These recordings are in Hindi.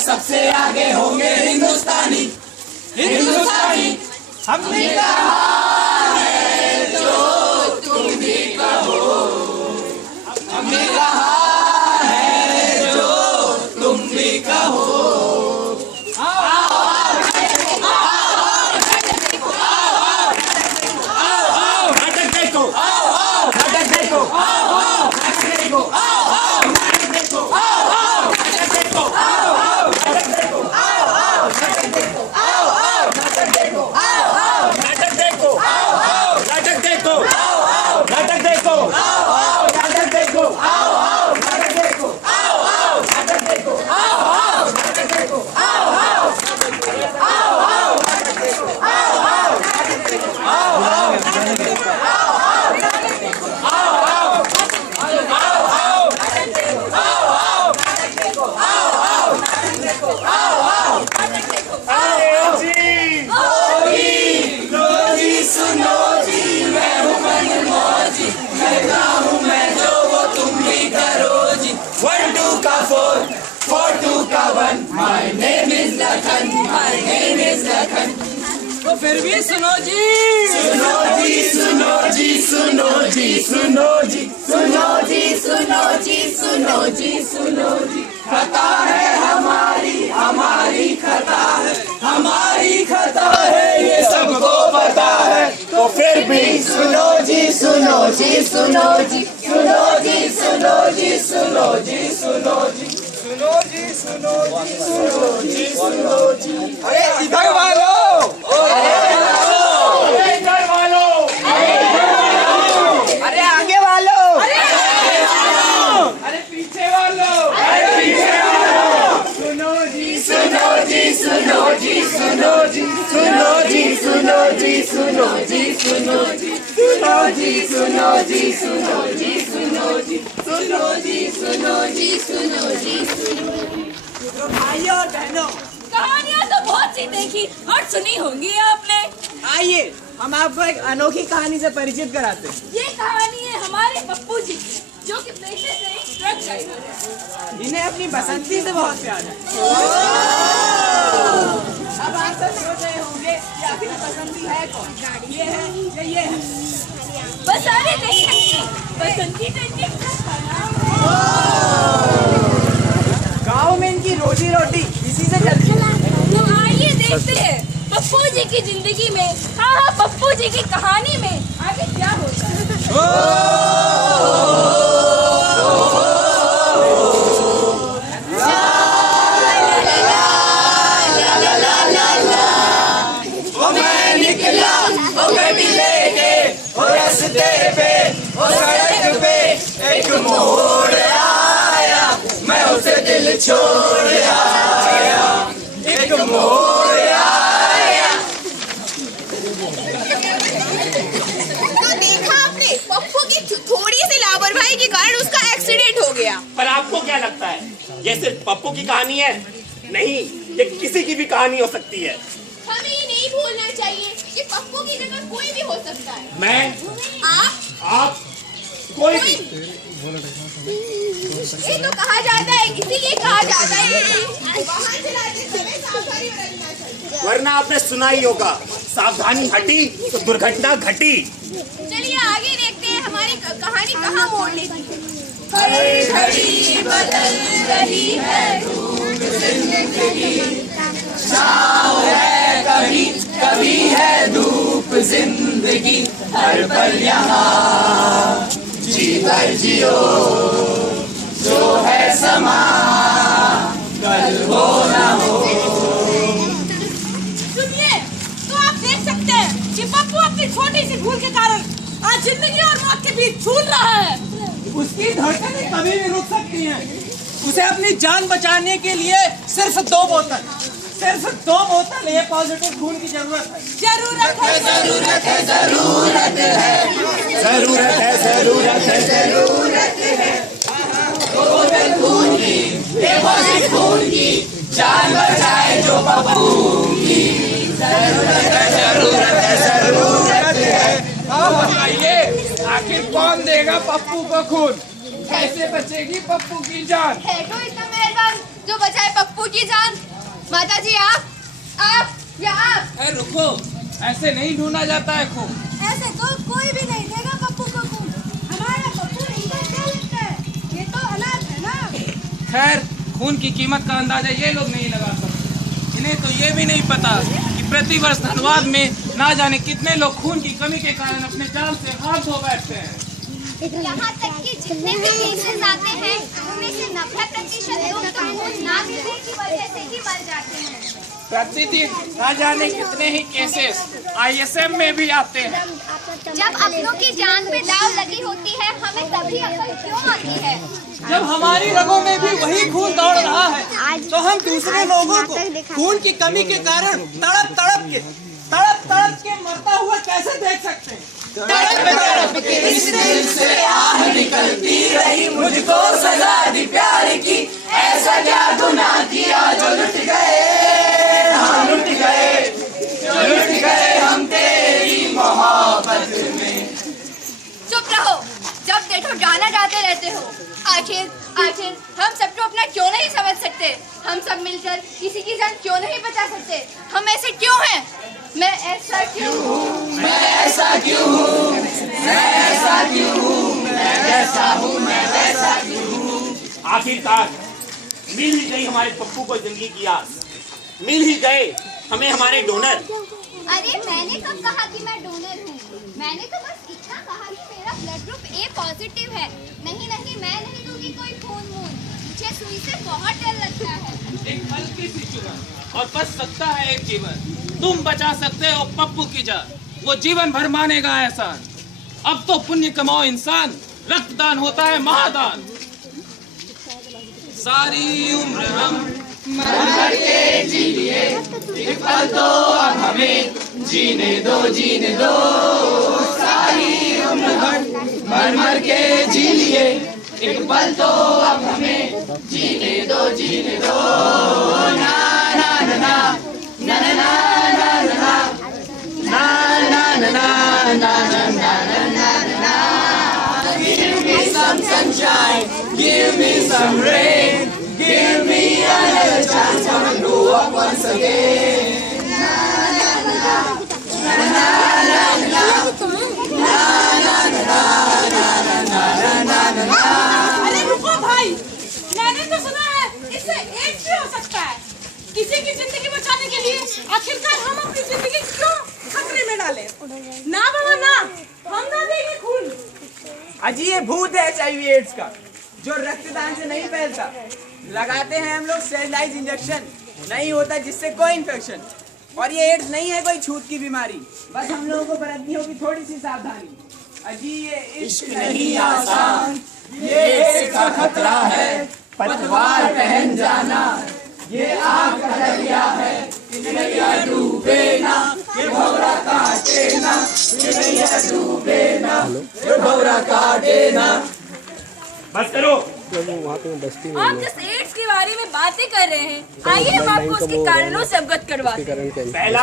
सबसे आगे होंगे हिंदुस्तानी। हिंदुस्तानी हमने कहा है जो तुम भी कहो, हमने कहा है जो तुम भी कहो। My name is Lakhan, my name is Lakhan। तो फिर भी सुनो जी, सुनो जी, सुनो जी, सुनो जी, सुनो जी, सुनो जी, सुनो जी, सुनो जी, सुनो जी। खता है हमारी, हमारी खता है, हमारी खता है, ये सबको पता है। तो फिर भी सुनो जी, सुनो जी, सुनो जी, सुनो जी, सुनो जी, सुनो जी, सुनो जी, सुनो जी, सुनो जी, सुनो जी, सुनो जी। अरे इधर वालों, अरे इधर वालों, अरे आगे वालों, अरे पीछे वालों, अरे पीछे वालों। सुनो जी, सुनो जी, सुनो जी, सुनो जी, सुनो जी, सुनो जी, सुनो जी, सुनो जी, सुनो जी, सुनो जी, सुनो जी, सुनो जी, सुनो जी, सुनो जी, सुनो जी, सुनो जी। तो भाइयों और बहनों, कहानियाँ तो बहुत सी देखी और सुनी होंगी आपने। आइए हम आपको एक अनोखी कहानी से परिचित कराते हैं। ये कहानी है हमारे पप्पू जी की, जो कि पेशे से एक ट्रक ड्राइवर है। इन्हें अपनी बसंती से बहुत प्यार है। अब आप सब सोच रहे होंगे कि आखिर बसंती है कौन? ये है या ये है? बसाने नहीं है, बसंती तो इनके ट्रक का नाम है। गाँव में इनकी रोजी रोटी इसी से चलती है। तो आइए देखते हैं पप्पू जी की जिंदगी में, हाँ पप्पू जी की कहानी में आगे क्या होता है। वो मैं निकला, वो गड्डी लेके, वो रास्ते पे, वो सड़क पे एक मोड़ आया, मैं उसे दिल छोड़ आया, एक मोड़ आया। तो देखा आपने, पप्पू की थोड़ी सी लापरवाही के कारण उसका एक्सीडेंट हो गया। पर आपको क्या लगता है ये सिर्फ पप्पू की कहानी है? नहीं, ये किसी की भी कहानी हो सकती है। हमें ये नहीं भूलना चाहिए कि पप्पू की जगह कोई भी हो सकता है। मैं, आप, कोई भी। ये तो कहा जाता है, इसीलिए कहा जाता है कि वाहन चलाते समय सावधानी बरतना चाहिए। वरना आपने सुना ही होगा, सावधानी हटी तो दुर्घटना घटी। चलिए आगे देखते हैं हमारी कहानी कहाँ मोड़ लेती है। हर घड़ी बदल रही है रूप जिंदगी, छाँव है कभी, कभी है धूप जिंदगी, हर पल यहाँ जी भर जियो, जो है समा कल हो न हो। सुनिए, तो आप देख सकते हैं कि पप्पू अपनी छोटी सी भूल के कारण आज जिंदगी और मौत के बीच झूल रहा है। उसकी धड़कनें कभी भी रुक सकती हैं। उसे अपनी जान बचाने के लिए सिर्फ 2 बोतल ये पॉजिटिव खून की जरूरत है। जरूरत है, जरूरत है, जरूरत है, जरूरत है, जरूरत है, जरूरत है। बोतल खून की, ये पॉजिटिव खून की, जान बचाए जो पप्पू की। जरूरत है, जरूरत है, जरूरत है। बताइए आखिर कौन देगा पप्पू को खून? कैसे बचेगी पप्पू की जान? है तो इतना मेहरबान जो बचाए पप्पू की जान। माता जी आप या आप। ए रुको, ऐसे नहीं ढूंढा जाता है खून। ऐसे तो कोई भी नहीं देगा पप्पू को खून। हमारा पप्पू इनका क्या लगता है? ये तो अनाथ है ना। खैर, खून की कीमत का अंदाजा ये लोग नहीं लगा सकते। इन्हें तो ये भी नहीं पता कि प्रतिवर्ष धनबाद में ना जाने कितने लोग खून की कमी के कारण अपने जान से हाथ धो बैठते हैं। यहाँ तक कि जितने भी केसेस आते हैं उनमें से 90% लोग तो खून ना मिलने की वजह से ही मर जाते हैं। प्रतिदिन ना जाने कितने ही केसेस ISM में भी आते हैं। जब अपनों की जान पे दाव लगी होती है हमें तभी अकल क्यों आती है? जब हमारी रगों में भी वही खून दौड़ रहा है तो हम दूसरे लोगों को खून की कमी के कारण तड़प तड़प के मरता हुआ कैसे देख सकते हैं? तड़प के इस दिल से आह निकलती रही, मुझको सजा दी प्यार की, ऐसा क्या गुनाह किया जो लुट गए, हाँ लुट गए हम तेरी मोहब्बत में। चुप रहो, जब देखो गाना गाते रहते हो। आखिर हम सबको अपना क्यों नहीं समझ सकते? हम सब मिलकर किसी की जान क्यों नहीं बचा सकते? हम ऐसे क्यों हैं? मैं ऐसा क्यों हूँ? मैं ऐसा क्यों हूँ? मैं ऐसा क्यों हूँ? मैं जैसा हूँ, मैं वैसा क्यों हूँ? आखिरकार मिल ही गई हमारे पप्पू को जिंदगी की आस, मिल ही गए हमें हमारे डोनर। अरे मैंने कब कहा कि मैं डोनर हूँ? मैंने तो बस इतना कहा कि मेरा ब्लड ग्रुप A पॉजिटिव है। नहीं मैं नहीं दूंगी कोई खून। मुझे सुई से बहुत डर लगता है। एक हल्की सी चुभन और बच सकता है एक जीवन। तुम बचा सकते हो पप्पू की जान, वो जीवन भर मानेगा एहसान। अब तो पुण्य कमाओ इंसान, रक्तदान होता है महादान। सारी उम्र हम मर के जी लिए, एक पल तो अब हमें जीने दो। सारी उम्र मर के जी लिए, एक पल तो अब हमें जीने दो। ना ना ना ना ना ना ना ना ना ना ना ना ना ना। Give me some sunshine, give me some rain, give me another chance, come and grow up once again. Na na na na na na na na na na na। अरे रुको भाई, मैंने तो सुना है इससे एड्स भी हो सकता है। किसी की जिंदगी बचाने के लिए आखिरकार हम अपनी जिंदगी क्यों खतरे में डालें? ना बाबा ना, हम ना देंगे खून। अजी ये भूत है HIV एड्स का, जो रक्तदान से नहीं फैलता। लगाते हैं हम लोग स्टेरिलाइज इंजेक्शन, नहीं होता जिससे कोई इन्फेक्शन। और ये एड्स नहीं है कोई छूत की बीमारी, बस हम लोगों को बरतनी होगी थोड़ी सी सावधानी। अजी ये इश्क नहीं आसान, ये इश्क का खतरा है, पतवार पहन जाना, ये आग का दरिया है, कि नैया डूबे ना, ये भंवरा काटे ना, ये नैया डूबे ना, ये भंवरा काटे ना। बस करो। आप जिस एड्स के बारे में बातें कर रहे हैं, आइए हम आपको उसके कारणों से अवगत करवाते हैं। पहला,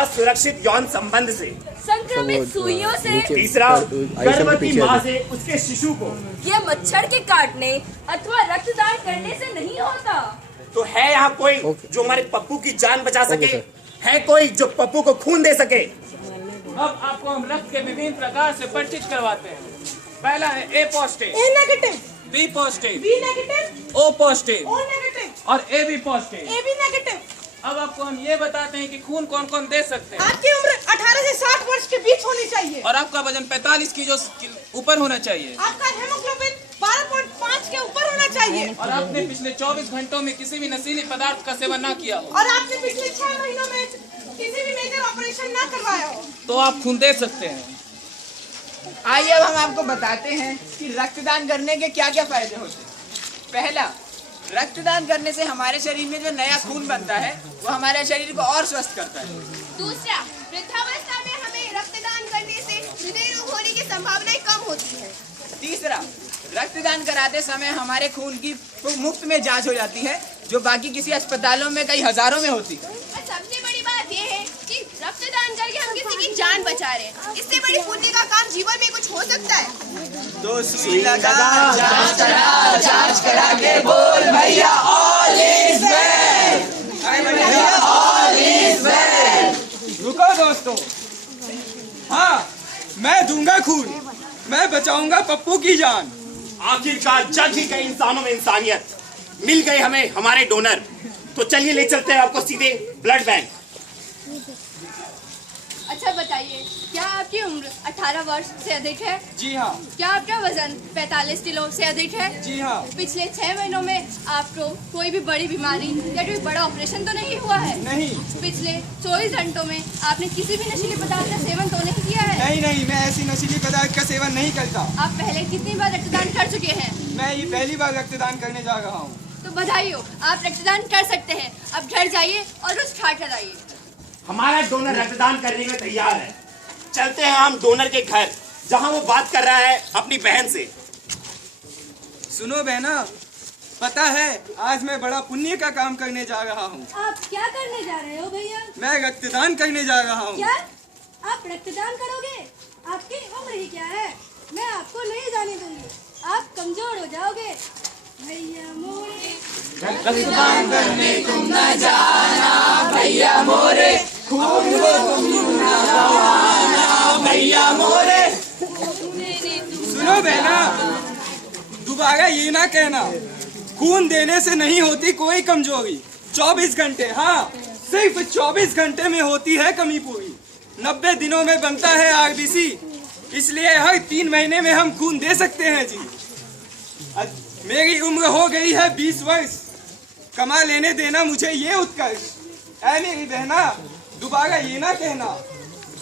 असुरक्षित यौन संबंध से। संक्रमित सुइयों से। तीसरा, गर्भवती माँ से उसके शिशु को। ये मच्छर के काटने अथवा रक्तदान करने से नहीं होता। तो है यहाँ कोई जो हमारे पप्पू की जान बचा सके? है कोई जो पप्पू को खून दे सके? अब आपको हम रक्त के विभिन्न प्रकार से परिचित करवाते हैं। पहला है A positive, A negative, B positive, B negative, O positive O negative, और AB positive. A B negative. अब आपको हम ये बताते हैं कि खून कौन कौन दे सकते हैं। आपकी उम्र 18 से 60 वर्ष के बीच होनी चाहिए। और आपका वजन 45 किलो ऊपर होना चाहिए। आपका हेमोग्लोबिन 12.5 के ऊपर होना चाहिए। और आपने पिछले 24 घंटों में किसी भी नशीले पदार्थ का सेवन ना किया हो। और आपने पिछले 6 महीनों में किसी भी मेजर ऑपरेशन ना करवाया हो। तो आप खून दे सकते हैं। आइए अब हम आपको बताते हैं कि रक्तदान करने के क्या क्या फायदे होते हैं। पहला, रक्तदान करने से हमारे शरीर में जो नया खून बनता है वो हमारे शरीर को और स्वस्थ करता है। दूसरा, वृद्धावस्था में हमें रक्तदान करने से हृदय रोग होने की संभावनाएं कम होती है। तीसरा, रक्तदान कराते समय हमारे खून की मुफ्त में जांच हो जाती है, जो बाकी किसी अस्पतालों में कई हजारों में होती है। और सबसे बड़ी बात यह है कि रक्तदान करके हम किसी की जान बचा रहे हैं। इससे बड़ी पुण्य का काम जीवन में कुछ हो सकता है? तो सुई लगा, जांच करा के बोल भैया ऑल इन। रुको दोस्तों, हाँ मैं दूंगा खून, मैं बचाऊंगा पप्पू की जान। आखिरकार जग ही गई इंसानों में इंसानियत, मिल गए हमें हमारे डोनर। तो चलिए ले चलते हैं आपको सीधे ब्लड बैंक। अच्छा बताइए, क्या आपकी उम्र 18 वर्ष से अधिक है? जी हाँ। क्या आपका वजन 45 किलो से अधिक है? जी हाँ। पिछले 6 महीनों में आपको कोई भी बड़ी बीमारी या कोई बड़ा ऑपरेशन तो नहीं हुआ है? नहीं। पिछले 24 घंटों में आपने किसी भी नशीले पदार्थ का सेवन तो नहीं किया है? नहीं, मैं ऐसी नशीली पदार्थ का सेवन नहीं करता। आप पहले कितनी बार रक्तदान कर चुके हैं? मैं ये पहली बार रक्तदान करने जा रहा हूँ। तो बधाई हो, आप रक्तदान कर सकते हैं। अब घर जाइए और उस ठाट लगाइए। हमारा डोनर रक्तदान करने में तैयार है। चलते हैं हम डोनर के घर, जहां वो बात कर रहा है अपनी बहन से। सुनो बहना, पता है आज मैं बड़ा पुण्य का काम करने जा रहा हूँ। आप क्या करने जा रहे हो भैया? मैं रक्तदान करने जा रहा हूँ। क्या आप रक्तदान करोगे? आपकी उम्र ही क्या है? मैं आपको नहीं जाने दूंगी, आप कमजोर हो जाओगे। भैया मोरे रक्तदान करने तुम न जाना, भैया मोरे खून को तुम न गवाना, भैया मोरे। सुनो बहना, दोबारा ये ना कहना, खून देने से नहीं होती कोई कमजोरी। 24 घंटे, हाँ सिर्फ 24 घंटे में होती है कमी पूरी। 90 दिनों में बनता है आरबीसी, इसलिए हर 3 महीने में हम खून दे सकते हैं जी। मेरी उम्र हो गई है 20 वर्ष, कमा लेने देना मुझे ये उत्कर्ष। ऐ मेरी बहना, दोबारा ये ना कहना,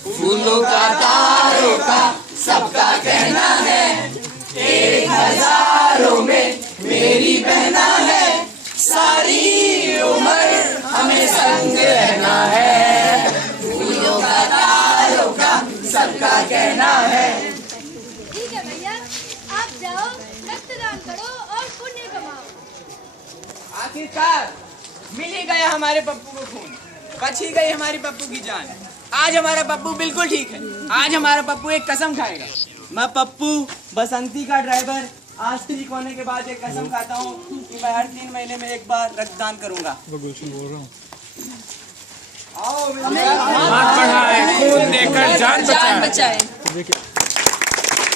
फूलों का तारों का सबका कहना है, 1000 में मेरी बहना है, सारी उम्र हमें संग रहना है। फूलों का तारों का सबका कहना है। ठीक है भैया, आप जाओ रक्तदान करो और पुण्य कमाओ। आखिरकार मिल ही गया हमारे पप्पू को खून, बच ही गई हमारी पप्पू की जान। आज हमारा पप्पू बिल्कुल ठीक है। आज हमारा पप्पू एक कसम खाएगा। मैं पप्पू बसंती का ड्राइवर आज ठीक होने के बाद एक कसम खाता हूँ कि मैं हर 3 महीने में एक बार रक्तदान करूंगा। आओ हाथ बढ़ाएं, खून देकर जान बचाएं।